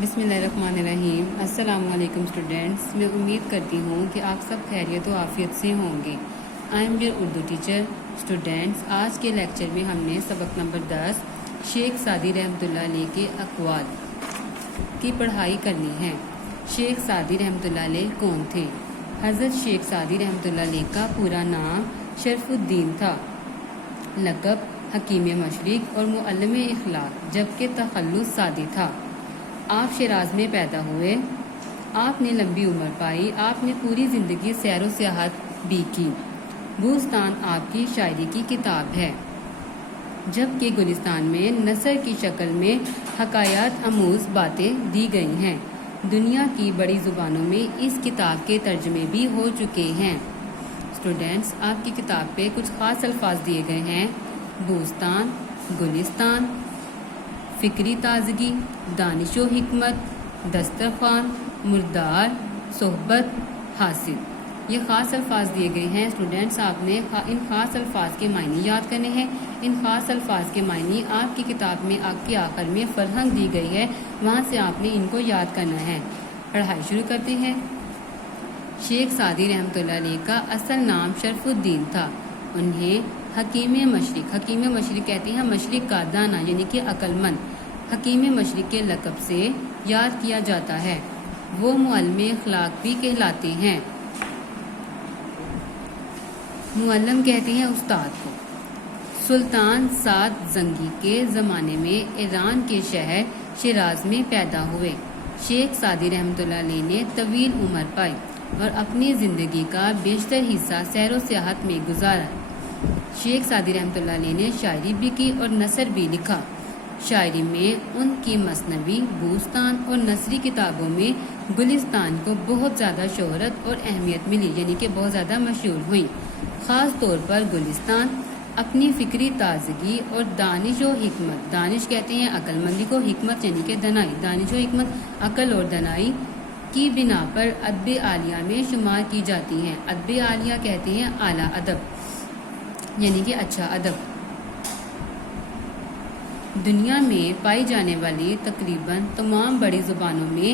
بسم اللہ الرحمن الرحیم۔ السلام علیکم اسٹوڈینٹس، میں امید کرتی ہوں کہ آپ سب خیریت و عافیت سے ہوں گے۔ I am your Urdu teacher. Students, آج کے لیکچر میں ہم نے سبق نمبر 10 شیخ سعدی رحمۃ اللہ علیہ کے اقوال کی پڑھائی کرنی ہے۔ شیخ سعدی رحمۃ اللہ علیہ کون تھے؟ حضرت شیخ سعدی رحمۃ اللہ علیہ کا پورا نام شرف الدین تھا، لقب حکیم مشرق اور معلم اخلاق، جبکہ تخلص سعدی تھا۔ آپ شیراز میں پیدا ہوئے۔ آپ نے لمبی عمر پائی۔ آپ نے پوری زندگی سیر و سیاحت بھی کی۔ بوستان آپ کی شاعری کی کتاب ہے، جبکہ گلستان میں نثر کی شکل میں حکایات آموز باتیں دی گئی ہیں۔ دنیا کی بڑی زبانوں میں اس کتاب کے ترجمے بھی ہو چکے ہیں۔ اسٹوڈینٹس، آپ کی کتاب پہ کچھ خاص الفاظ دیے گئے ہیں: بوستان، گلستان، فکری تازگی، دانش و حکمت، دسترخوان، مردار، صحبت، حاصل۔ یہ خاص الفاظ دیے گئے ہیں۔ اسٹوڈینٹس، آپ نے ان خاص الفاظ کے معنی یاد کرنے ہیں۔ ان خاص الفاظ کے معنی آپ کی کتاب میں آپ کے آخر میں فرہنگ دی گئی ہے، وہاں سے آپ نے ان کو یاد کرنا ہے۔ پڑھائی شروع کرتے ہیں۔ شیخ سعدی رحمۃ اللہ علیہ کا اصل نام شرف الدین تھا۔ انہیں حکیم مشرق کہتے ہیں مشرق کا دانا، یعنی کہ عقل مند۔ حکیم مشرق کے لقب سے یاد کیا جاتا ہے۔ وہ معلم اخلاق بھی کہلاتے ہیں۔ معلم کہتے ہیں استاد کو۔ سلطان سعد زنگی کے زمانے میں ایران کے شہر شیراز میں پیدا ہوئے۔ شیخ سعدی رحمۃ اللہ علیہ نے طویل عمر پائی اور اپنی زندگی کا بیشتر حصہ سیر و سیاحت میں گزارا۔ شیخ سعدی رحمۃ اللہ علیہ نے شاعری بھی کی اور نثر بھی لکھا۔ شاعری میں ان کی مثنوی، بوستان اور نثری کتابوں میں گلستان کو بہت زیادہ شہرت اور اہمیت ملی، یعنی کہ بہت زیادہ مشہور ہوئی۔ خاص طور پر گلستان اپنی فکری تازگی اور دانش و حکمت، دانش کہتے ہیں عقل مندی کو، حکمت یعنی کہ دانائی، دانش و حکمت عقل اور دانائی کی بنا پر ادب عالیہ میں شمار کی جاتی ہیں۔ ادب عالیہ کہتے ہیں اعلیٰ ادب، یعنی کہ اچھا ادب۔ دنیا میں پائی جانے والی تقریباً تمام بڑی زبانوں میں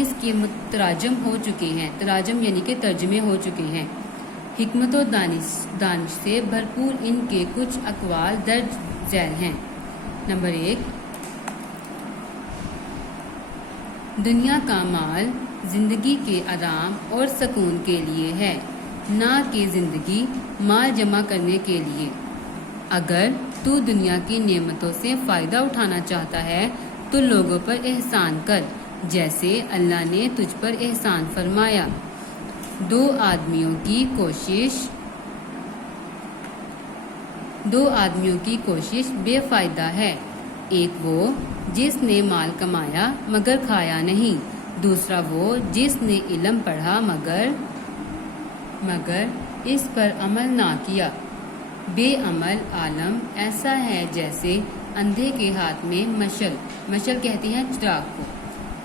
اس کے متراجم ہو چکے ہیں۔ تراجم یعنی کہ ترجمے ہو چکے ہیں۔ حکمت و دانش سے بھرپور ان کے کچھ اقوال درج ذیل ہیں۔ نمبر 1، دنیا کا مال زندگی کے آرام اور سکون کے لیے ہے، نہ کہ زندگی مال جمع کرنے کے لیے۔ اگر تو دنیا کی نعمتوں سے فائدہ اٹھانا چاہتا ہے تو لوگوں پر احسان کر، جیسے اللہ نے تجھ پر احسان فرمایا۔ دو آدمیوں کی کوشش بے فائدہ ہے، ایک وہ جس نے مال کمایا مگر کھایا نہیں، دوسرا وہ جس نے علم پڑھا مگر اس پر عمل نہ کیا۔ بے عمل عالم ایسا ہے جیسے اندھے کے ہاتھ میں مشل کہتے ہیں چراغ کو۔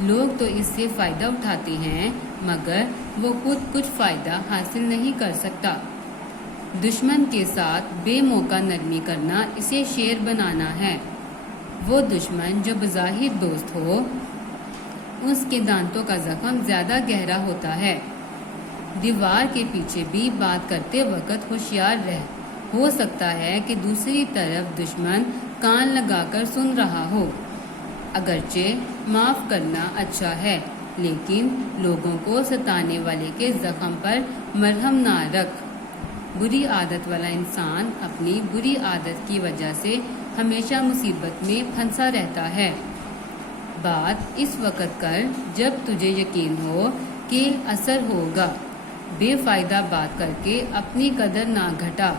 لوگ تو اس سے فائدہ اٹھاتے ہیں مگر وہ خود کچھ فائدہ حاصل نہیں کر سکتا۔ دشمن کے ساتھ بے موقع نرمی کرنا اسے شیر بنانا ہے۔ وہ دشمن جو بظاہر دوست ہو، اس کے دانتوں کا زخم زیادہ گہرا ہوتا ہے۔ دیوار کے پیچھے بھی بات کرتے وقت ہوشیار رہ، ہو سکتا ہے کہ دوسری طرف دشمن کان لگا کر سن رہا ہو۔ اگرچہ معاف کرنا اچھا ہے، لیکن لوگوں کو ستانے والے کے زخم پر مرہم نہ رکھ۔ بری عادت والا انسان اپنی بری عادت کی وجہ سے ہمیشہ مصیبت میں پھنسا رہتا ہے۔ بات اس وقت کر جب تجھے یقین ہو کہ اثر ہوگا۔ بے فائدہ بات کر کے اپنی قدر نہ گھٹا۔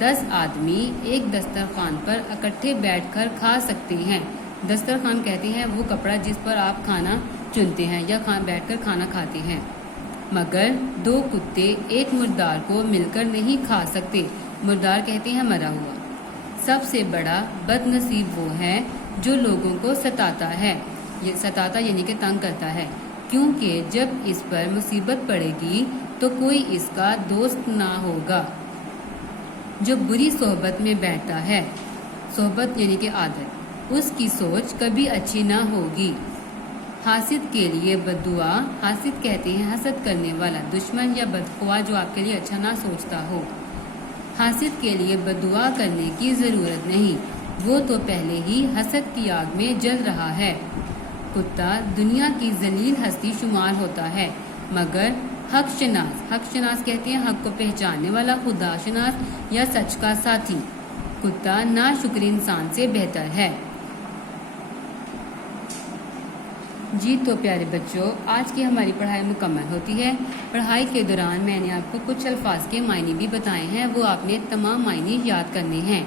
10 آدمی ایک دسترخوان پر اکٹھے بیٹھ کر کھا سکتے ہیں۔ دسترخوان کہتے ہیں وہ کپڑا جس پر آپ کھانا چنتے ہیں یا بیٹھ کر کھانا کھاتے ہیں، مگر 2 کتے ایک مردار کو مل کر نہیں کھا سکتے۔ مردار کہتے ہیں مرا ہوا۔ سب سے بڑا بد نصیب وہ ہے جو لوگوں کو ستاتا ہے، یعنی کہ تنگ کرتا ہے، کیونکہ جب اس پر مصیبت پڑے گی تو کوئی اس کا دوست نہ ہوگا۔ جو بری صحبت میں بیٹھتا ہے، صحبت یعنی کہ عادت، اس کی سوچ کبھی اچھی نہ ہوگی۔ حاسد کے لیے بددعا، حاسد کہتے ہیں حسد کرنے والا، دشمن یا بدخواہ جو آپ کے لیے اچھا نہ سوچتا ہو۔ حاسد کے لیے بددعا کرنے کی ضرورت نہیں، وہ تو پہلے ہی حسد کی آگ میں جل رہا ہے۔ کتا دنیا کی ذلیل ہستی شمار ہوتا ہے، مگر حق شناس کہتے ہیں حق کو پہچاننے والا، خدا شناس یا سچ کا ساتھی۔ کتا ناشکر انسان سے بہتر ہے۔ جی تو پیارے بچوں، آج کی ہماری پڑھائی مکمل ہوتی ہے۔ پڑھائی کے دوران میں نے آپ کو کچھ الفاظ کے معنی بھی بتائے ہیں، وہ آپ نے تمام معنی یاد کرنے ہیں۔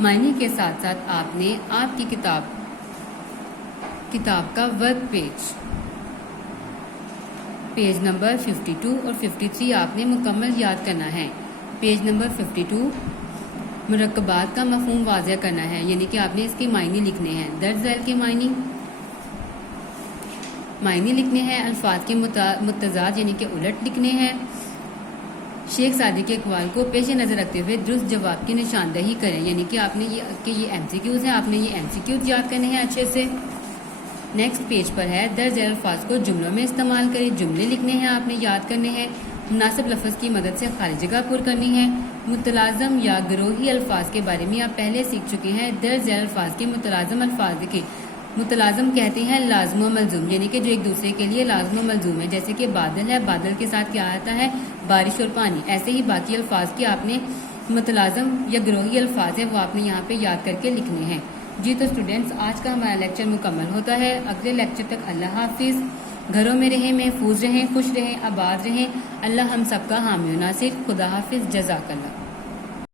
معنی کے ساتھ ساتھ آپ نے آپ کی کتاب کا ورک پیج نمبر 52 اور 53 آپ نے مکمل یاد کرنا ہے۔ پیج نمبر 52 مرکبات کا مفہوم واضح کرنا ہے، یعنی کہ آپ نے اس کے معنی لکھنے ہیں۔ درج ذیل کے معنی لکھنے ہیں، الفاظ کے متضاد یعنی کہ الٹ لکھنے ہیں۔ شیخ سعدی کے اقوال کو پیش نظر رکھتے ہوئے درست جواب کی نشاندہی کریں، یعنی کہ آپ نے یہ MCQs ہیں، آپ نے یہ MCQs یاد کرنے ہیں اچھے سے۔ نیکسٹ پیج پر ہے درج ذیل الفاظ کو جملوں میں استعمال کریں، جملے لکھنے ہیں، آپ نے یاد کرنے ہیں۔ مناسب لفظ کی مدد سے خالی جگہ پر کرنی ہے۔ متلازم یا گروہی الفاظ کے بارے میں آپ پہلے سیکھ چکے ہیں۔ درج ذیل الفاظ کے متلازم الفاظ کے متلازم کہتے ہیں لازم و ملزوم، یعنی کہ جو ایک دوسرے کے لیے لازم و ملزوم ہے، جیسے کہ بادل ہے، بادل کے ساتھ کیا آتا ہے؟ بارش اور پانی۔ ایسے ہی باقی الفاظ کی آپ نے متلازم یا گروہی الفاظ ہیں وہ آپ نے یہاں پہ یاد کر کے لکھنے ہیں۔ جی تو اسٹوڈینٹس، آج کا ہمارا لیکچر مکمل ہوتا ہے۔ اگلے لیکچر تک اللہ حافظ۔ گھروں میں رہیں، محفوظ رہیں، خوش رہیں، آباد رہیں۔ اللہ ہم سب کا حامی و ناصر۔ خدا حافظ۔ جزاک اللہ۔